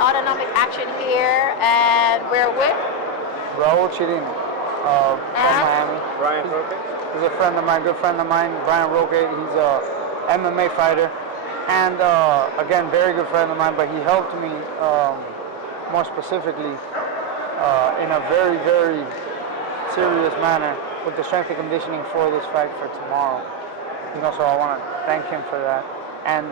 Autonomic action here, and we're with RAUL Chirino from and Miami. Brian Roque? He's a friend of mine, good friend of mine, Brian Roque. He's a MMA fighter, and again, very good friend of mine. But he helped me more specifically in a very, very serious manner with the strength and conditioning for this fight for tomorrow. So I want to thank him for that. And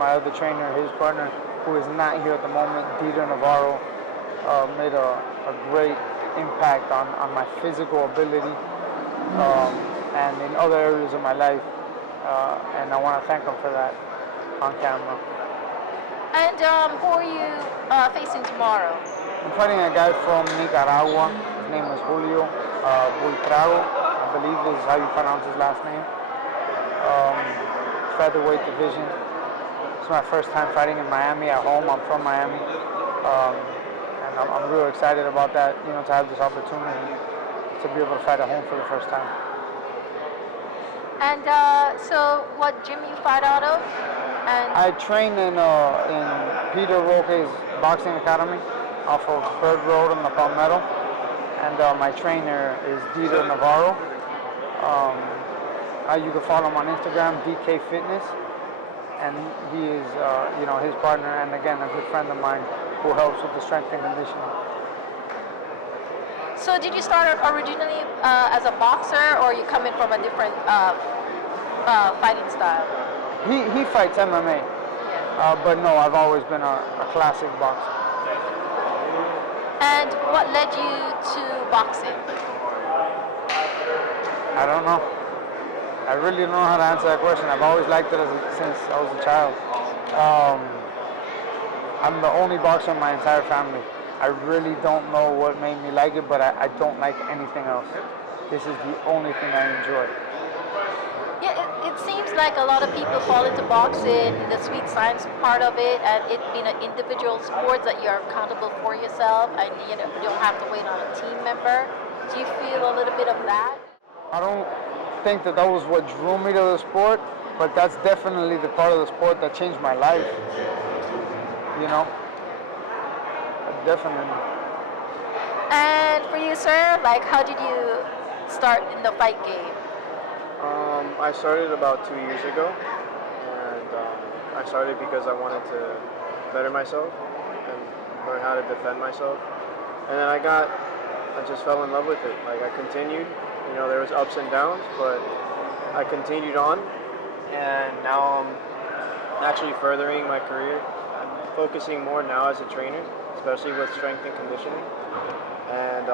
my other trainer, his partner, who is not here at the moment, Dieter Navarro, made a great impact on my physical ability and in other areas of my life. And I want to thank him for that on camera. and who are you facing tomorrow? I'm fighting a guy from Nicaragua. His name is Julio Bultrago, I believe is how you pronounce his last name. Featherweight division. It's my first time fighting in Miami at home. I'm from Miami. And I'm real excited about that, to have this opportunity to be able to fight at home for the first time. And so, what gym you fight out of? And I train in Peter Roque's Boxing Academy off of Bird Road in the Palmetto. And my trainer is Dieter Navarro. You can follow him on Instagram, DK Fitness. And he is, his partner, and again, a good friend of mine who helps with the strength and conditioning. so, did you start originally as a boxer, or you come in from a different fighting style? He fights MMA, but no, I've always been a classic boxer. And what led you to boxing? I don't know. I really don't know how to answer that question. I've always liked it since I was a child. I'm the only boxer in my entire family. I really don't know what made me like it, but I don't like anything else. This is the only thing I enjoy. Yeah, it seems like a lot of people fall into boxing, the sweet science part of it, and it being an individual sport that you're accountable for yourself, and you don't have to wait on a team member. Do you feel a little bit of that? I don't think that was what drew me to the sport, but that's definitely the part of the sport that changed my life. Definitely. And for you, sir, like how did you start in the fight game? I started about 2 years ago, and I started because I wanted to better myself and learn how to defend myself. And then I just fell in love with it. Like I continued, there was ups and downs, but I continued on, and now I'm actually furthering my career. I'm focusing more now as a trainer, especially with strength and conditioning. And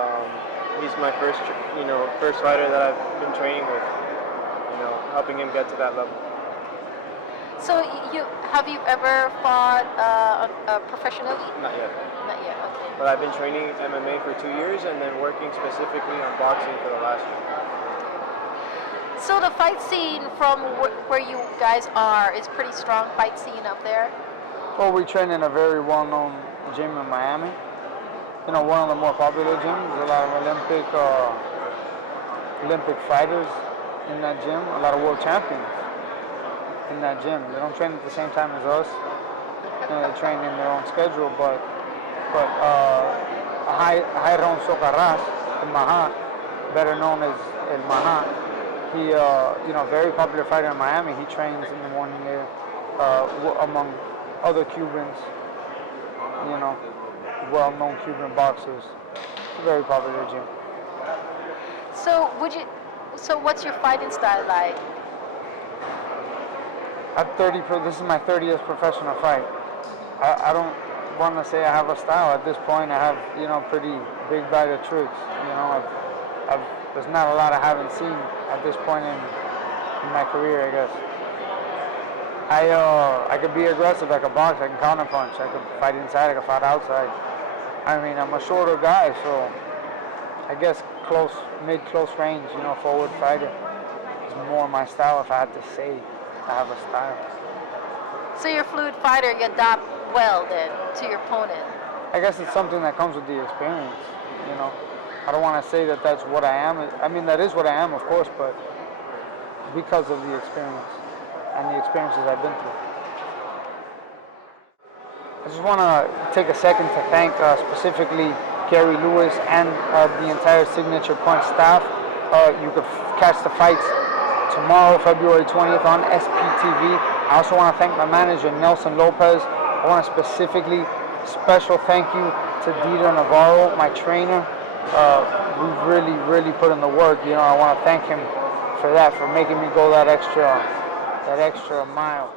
he's my first fighter that I've been training with. Helping him get to that level. So have you ever fought professionally? Not yet. Not yet. Okay. But I've been training MMA for 2 years and then working specifically on boxing for the last year. So the fight scene from where you guys are is pretty strong fight scene up there. Well, we train in a very well-known gym in Miami. One of the more popular gyms. There's a lot of Olympic fighters in that gym, a lot of world champions in that gym. They don't train at the same time as us. They train in their own schedule, but Jairon Socarras, El Maha, better known as El Maha, he, very popular fighter in Miami. He trains in the morning there among other Cubans, well-known Cuban boxers. It's a very popular gym. So what's your fighting style like? This is my 30th professional fight. I don't want to say I have a style. At this point, I have, pretty big bag of tricks. There's not a lot I haven't seen at this point in my career, I guess. I could be aggressive, I could box, I can counter punch, I could fight inside, I could fight outside. I'm a shorter guy, so I guess mid-close range, forward fighter is more my style if I had to say I have a style. So you're a fluid fighter, you adapt well then to your opponent. I guess it's something that comes with the experience, I don't want to say that that's what I am. That is what I am, of course, but because of the experience and the experiences I've been through. just want to take a second to thank specifically Gary Lewis and the entire Signature Punch staff. You could catch the fights tomorrow, February 20th on SPTV. I also want to thank my manager, Nelson Lopez. I want to specifically special thank you to Dieter Navarro, my trainer. We've really put in the work. You know, I want to thank him for that, for making me go that extra mile.